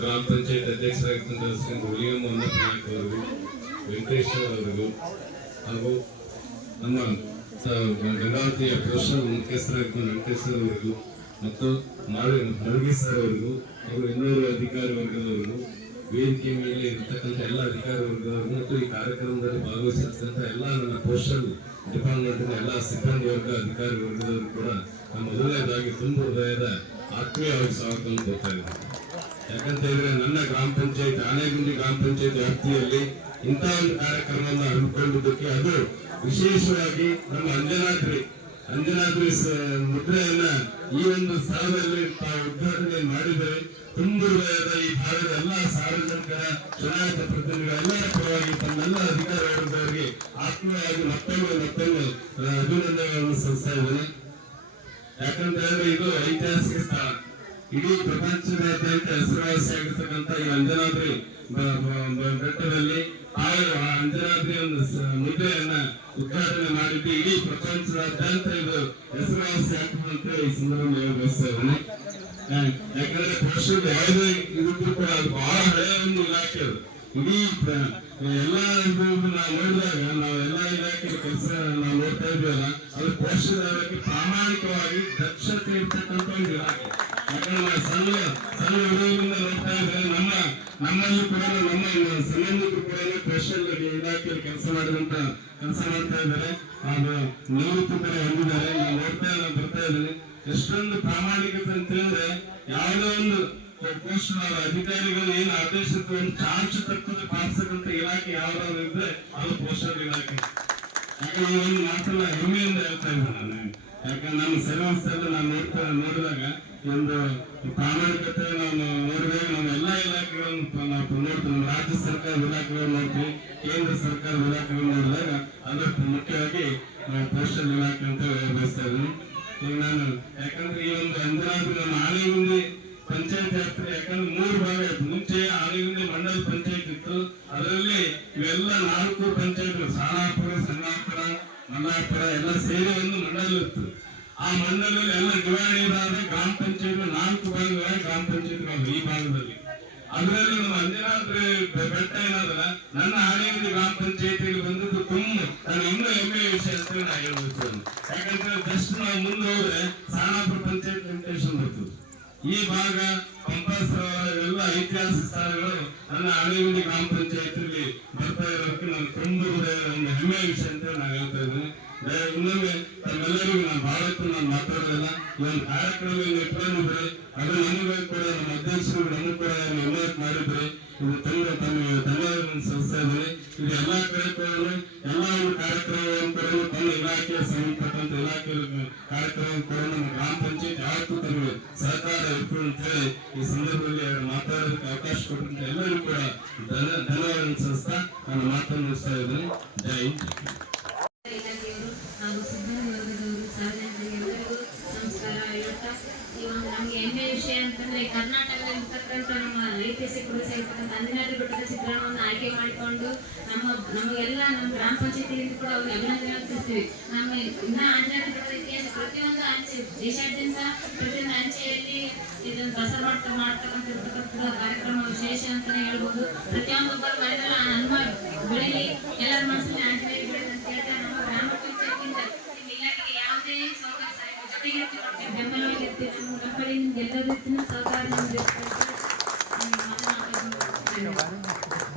ಗ್ರಾಮ ಪಂಚಾಯತ್ ಅಧ್ಯಕ್ಷರಾಗಿರ್ತಕ್ಕಂಥ ಹುಲಿಯಮ್ಮ ನಾಯಕ್ ಅವರಿಗೂ ವೆಂಕಟೇಶ್ವರ ಅವರಿಗೂ, ಹಾಗೂ ನಮ್ಮ ಗಂಗಾವತಿಯ ಪ್ರೊಫೆಷನಲ್ ಮುಖ್ಯಸ್ಥರಾಗಿರ್ತಕ್ಕಂಥ ವೆಂಕಟೇಶ್ವರ ಅವರಿಗೂ, ಮತ್ತು ಮರಳಿ ಸರ್ ಅವರಿಗೂ, ಅವರು ಇನ್ನೂರು ಅಧಿಕಾರಿ ವರ್ಗದವರು ವೇದಿಕೆ ಮೇಲೆ ಇರತಕ್ಕಂಥ ಎಲ್ಲ ಅಧಿಕಾರಿ ವರ್ಗದವರು ಮತ್ತು ಈ ಕಾರ್ಯಕ್ರಮದಲ್ಲಿ ಭಾಗವಹಿಸಿರ್ತಕ್ಕಂಥ ಎಲ್ಲ ನನ್ನ ಪೋಸ್ಟಲ್ ಡಿಪಾರ್ಟ್ಮೆಂಟ್ನ ಎಲ್ಲ ಸಿಬ್ಬಂದಿ ವರ್ಗ ಅಧಿಕಾರಿ ವರ್ಗದವರು ಕೂಡ ನಮ್ಮ ಮೊದಲನೇದಾಗಿ ತುಂಬ ಹೃದಯದ ಆತ್ಮೀಯವಾಗಿ ಸ್ವಾಗತವನ್ನು ಕೊಡ್ತಾ ಯಾಕಂತ ಹೇಳಿದ್ರೆ ನನ್ನ ಗ್ರಾಮ ಪಂಚಾಯತ್, ಆನೆಗುಂಡಿ ಗ್ರಾಮ ಪಂಚಾಯತ್ ವ್ಯಾಪ್ತಿಯಲ್ಲಿ ಇಂತಹ ಒಂದು ಕಾರ್ಯಕ್ರಮವನ್ನು ಹಮ್ಮಿಕೊಂಡಿದ್ದಕ್ಕೆ ಅದು ವಿಶೇಷವಾಗಿ ನಮ್ಮ ಅಂಜನಾದ್ರಿ ಅಂಜನಾದ್ರಿ ಮುದ್ರೆಯನ್ನ ಈ ಒಂದು ಸ್ಥಳದಲ್ಲಿ ತಾವು ಉದ್ಘಾಟನೆ ಮಾಡಿದರೆ ತುಂಬ ಹೃದಯದ ಈ ಭಾಗದ ಎಲ್ಲ ಸಾರ್ವಜನಿಕರ, ಚುನಾಯಿತ ಪ್ರತಿನಿಧಿಗಳ ಎಲ್ಲರ ಪರವಾಗಿ ತನ್ನೆಲ್ಲ ಅಧಿಕಾರ ಆತ್ಮೀಯವಾಗಿ ಮತ್ತೊಮ್ಮೆ ಮತ್ತೊಮ್ಮೆ ಅಭಿನಂದನೆಗಳನ್ನು ಸಲ್ಲಿಸ್ತಾ ಇದ್ದೇನೆ. ಯಾಕಂತ ಹೇಳಿದ್ರೆ ಇದು ಐತಿಹಾಸಿಕ ಸ್ಥಳ. ಇಡೀ ಪ್ರಪಂಚದಾದ್ಯಂತ ಹೆಸರುವಾಸಿಯಾಗಿರ್ತಕ್ಕಂಥ ಈ ಅಂಜನಾದ್ರಿ ಬೆಟ್ಟದಲ್ಲಿ ಆ ಅಂಜನಾದ್ರಿ ಒಂದು ಮುದ್ರೆಯನ್ನ ಉದ್ಘಾಟನೆ ಮಾಡಿದ್ದು ಇಡೀ ಪ್ರಪಂಚದಾದ್ಯಂತ ಇದು ಹೆಸರುವಾಸಿ ಆಗ್ತದಂತ ಈ ಸಂದರ್ಭದಲ್ಲಿ ಬಯಸ್ತಾ ಇದ್ದೇನೆ ಯಾಕಂದ್ರೆ ಪುರುಷರು ಯಾವುದೇ ಇದು ಕೂಡ ಅದು ಬಹಳ ಹಳೆಯ ಒಂದು ಇಲಾಖೆ ಅದು. ಇಡೀ ಎಲ್ಲ ಇದು ನಾವು ನೋಡಿದಾಗ, ನಾವು ಎಲ್ಲ ಇಲಾಖೆ ಕೆಲಸ ನಾವು ನೋಡ್ತಾ ಇದ್ವಲ್ಲ, ಅದು ಇಲಾಖೆ ಪ್ರಾಮಾಣಿಕವಾಗಿ ದಕ್ಷತೆ ಇರ್ತಕ್ಕಂಥ ಒಂದು ಇಲಾಖೆ. ನಮ್ಮ ನಮ್ಮಲ್ಲಿ ಕೂಡ ನಮ್ಮ ಸಂಬಂಧಿಕರು ಕೂಡ ಪೋಷಕ ಇಲಾಖೆಯಲ್ಲಿ ಕೆಲಸ ಮಾಡಿದಂತ ಕೆಲಸ ಮಾಡ್ತಾ ಇದ್ದಾರೆ ಅದು ನಿವೃತ್ತಿ ನೋಡ್ತಾ ಬರ್ತಾ ಇದ್ದೀನಿ ಎಷ್ಟೊಂದು ಪ್ರಾಮಾಣಿಕತೆ ಅಂತ ಹೇಳಿದ್ರೆ ಯಾವುದೋ ಒಂದು ಪೋಸ್ಟ್ ಅಧಿಕಾರಿಗಳು ಏನು ಆದೇಶ ತಗೊಂಡು ಚಾರ್ಜ್ ಪಾಲಿಸತಕ್ಕಂಥ ಇಲಾಖೆ ಯಾವ್ದಾದ್ರು ಇದ್ರೆ ಅದು ಪೋಸ್ಟಲ್ ಇಲಾಖೆ ಹಾಗೆ ಈ ಒಂದು ಮಾತನ್ನ ಹೆಮ್ಮೆಯಿಂದ ಹೇಳ್ತಾ ಇದ್ದೀನಿ ನಾನು ಯಾಕಂದ್ರೆ ನಮ್ಮ ಸರ್ವಿಸ್ ಎಲ್ಲ ನಾನು ನೋಡ್ತಾ ನೋಡಿದಾಗ ಒಂದು ಪ್ರಾಮಾಣಿಕತೆ ನಾವು ನೋಡಿದಾಗ ನಮ್ಮ ಎಲ್ಲಾ ಇಲಾಖೆಗಳನ್ನು ನಾವು ನೋಡ್ತೀವಿ. ರಾಜ್ಯ ಸರ್ಕಾರ ಇಲಾಖೆಗಳು ನೋಡ್ತೀವಿ. ಕೇಂದ್ರ ಸರ್ಕಾರ ಇಲಾಖೆಗಳು ನೋಡಿದಾಗ ಅದಕ್ಕೆ ಮುಖ್ಯವಾಗಿ ಪೋಸ್ಟಲ್ ಇಲಾಖೆ ಅಂತ ಬಯಸ್ತಾ ಈಗ ನಾನು ಯಾಕಂದ್ರೆ ಈ ಒಂದು ಅಂಜನಾದ್ರಿ ನಮ್ಮ ಆನೆಗುಂದಿ ಪಂಚಾಯತ್ ಯಾತ್ರೆ, ಯಾಕಂದ್ರೆ ಮೂರು ಭಾಗ ಇತ್ತು ಮುಂಚೆ ಆನೆಗುಂದಿ ಮಂಡಲ ಪಂಚಾಯತ್ ಇತ್ತು. ಅದರಲ್ಲಿ ಇವೆಲ್ಲ ನಾಲ್ಕು ಪಂಚಾಯತ್ ಸಾಲಾಪುರ ಸಂಗಾಪುರ ಮಲ್ಲಾಪುರ ಎಲ್ಲ ಸೇರಿ ಒಂದು ಮಂಡಲ ಇತ್ತು ಆ ಮಂಡಲದಲ್ಲಿ ಎಲ್ಲ ಡಿವೈಡ್ ಗ್ರಾಮ ಪಂಚಾಯತ್ ನಾಲ್ಕು ಭಾಗಗಳ ಗ್ರಾಮ ಪಂಚಾಯತ್ ಈ ಭಾಗದಲ್ಲಿ. ಅದರಲ್ಲಿ ನಮ್ಮ ಅಂಜನಾದ್ರೆ ಬೆಟ್ಟ ಏನಾದ್ರ ನನ್ನ ಆನೆಗುಂದಿ ಗ್ರಾಮ ಪಂಚಾಯತಿಗೆ ಬಂದದ್ದು ತುಂಬ ನನಗೆ ಇನ್ನೂ ಹೆಮ್ಮೆಯ ವಿಷಯ ಅಂತ ನಾ ಹೇಳ್ಬೇಕು ಯಾಕಂದ್ರೆ ಜಸ್ಟ್ ನಾವು ಮುಂದೆ ಹೋದ್ರೆ ಸಾಣಾಪುರ ಪಂಚಾಯತ್ ಲಿಮಿಟೇಷನ್ ಬರ್ತದೆ. ಈ ಭಾಗ, ಪಂಪಾಸ್ ಐತಿಹಾಸಿಕ ಸ್ಥಳಗಳು ನನ್ನ ಹಳೆಯ ಗ್ರಾಮ ಪಂಚಾಯತಿಯಲ್ಲಿ ಬರ್ತಾ ಇರೋದಕ್ಕೆ ನಾನು ತುಂಬ ಒಂದು ಹೆಮ್ಮೆಯ ವಿಷಯ ಅಂತ ನಾನು ಹೇಳ್ತಾ ಇದ್ದೀನಿ ದಯ- ಇನ್ನೊಮ್ಮೆ ತಮ್ಮೆಲ್ಲರಿಗೂ ನಾನು ಬಹಳಷ್ಟು ನಾನು ಮಾತಾಡೋದಿಲ್ಲ ಈ ಒಂದು ಕಾರ್ಯಕ್ರಮ ಇಟ್ಕೊಂಡಿದ್ರೆ ಅದು ನಮಗೆ ಕೂಡ ನಮ್ಮ ಅಧ್ಯಕ್ಷರು ಕೂಡ ಇನ್ವೈಟ್ ಮಾಡಿದ್ರೆ ಇದು ತುಂಬ ತಮ್ಮ ಧನ್ಯವಾದಗಳನ್ನು ಸಂಸ್ಥೆ ಇದು ಎಲ್ಲಾ ಕಾರ್ಯಕ್ರಮಗಳು ಎಲ್ಲ ಒಂದು ಕಾರ್ಯಕ್ರಮಗಳನ್ನು ಕೂಡ ತಮ್ಮ ಇಲಾಖೆಯ ಸಂಬಂಧಪಟ್ಟಂತ ಇಲಾಖೆ ಕಾರ್ಯಕ್ರಮ ಕೂಡ ನಮ್ಮ ಗ್ರಾಮ ಪಂಚಾಯತ್ ಯಾವತ್ತೂ ತಮಗೆ ಸಹಕಾರ ಹೇಳಿ ಈ ಸಂದರ್ಭದಲ್ಲಿ ಮಾತಾಡೋದಕ್ಕೆ ಅವಕಾಶ ಕೊಟ್ಟಂತ ಎಲ್ಲರೂ ಕೂಡ ಧನ್ಯವಾದ ಸಂಸ್ಥೆ ನಾನು ಮಾತನ್ನು ಜೈ ಅಂತಂದ್ರೆ ಕರ್ನಾಟಕದಲ್ಲಿ ಇರ್ತಕ್ಕಂಥ ನಮ್ಮ ಐತಿಹಾಸಿಕ ಪ್ರದೇಶ ಇರ್ತಕ್ಕಂಥ ಅಂಜನಾದ್ರಿ ಬೆಟ್ಟದ ಚಿತ್ರಣವನ್ನು ಆಯ್ಕೆ ಮಾಡಿಕೊಂಡು ನಮ್ಮ, ನಮಗೆಲ್ಲ ನಮ್ಮ ಗ್ರಾಮ ಪಂಚಾಯತಿಯಿಂದ ಕೂಡ ಅವ್ರಿಗೆ ಅಭಿನಂದನೆ ತಿಳಿಸ್ತೀವಿ ನಮ್ಮ ಇನ್ನ ಅಂಜನಾದ್ರಿ ಬೆಟ್ಟದ ಇತಿಹಾಸ ಪ್ರತಿಯೊಂದು ಅಂಚೆ ದೇಶಾದ್ಯಂತ ಪ್ರತಿಯೊಂದು ಅಂಚೆಯಲ್ಲಿ ಇದನ್ನು ಪ್ರಸಾರ ಮಾಡ್ತಾ, ಮಾಡ್ತಕ್ಕಂಥ ಕಾರ್ಯಕ್ರಮ ವಿಶೇಷ ಅಂತಾನೆ ಹೇಳ್ಬೋದು. ಪ್ರತಿಯೊಬ್ಬೊಬ್ಬರ ಮನೆಯಲ್ಲಿ ನಮ್ಮ ಕಡೆಯಿಂದ ಎಲ್ಲ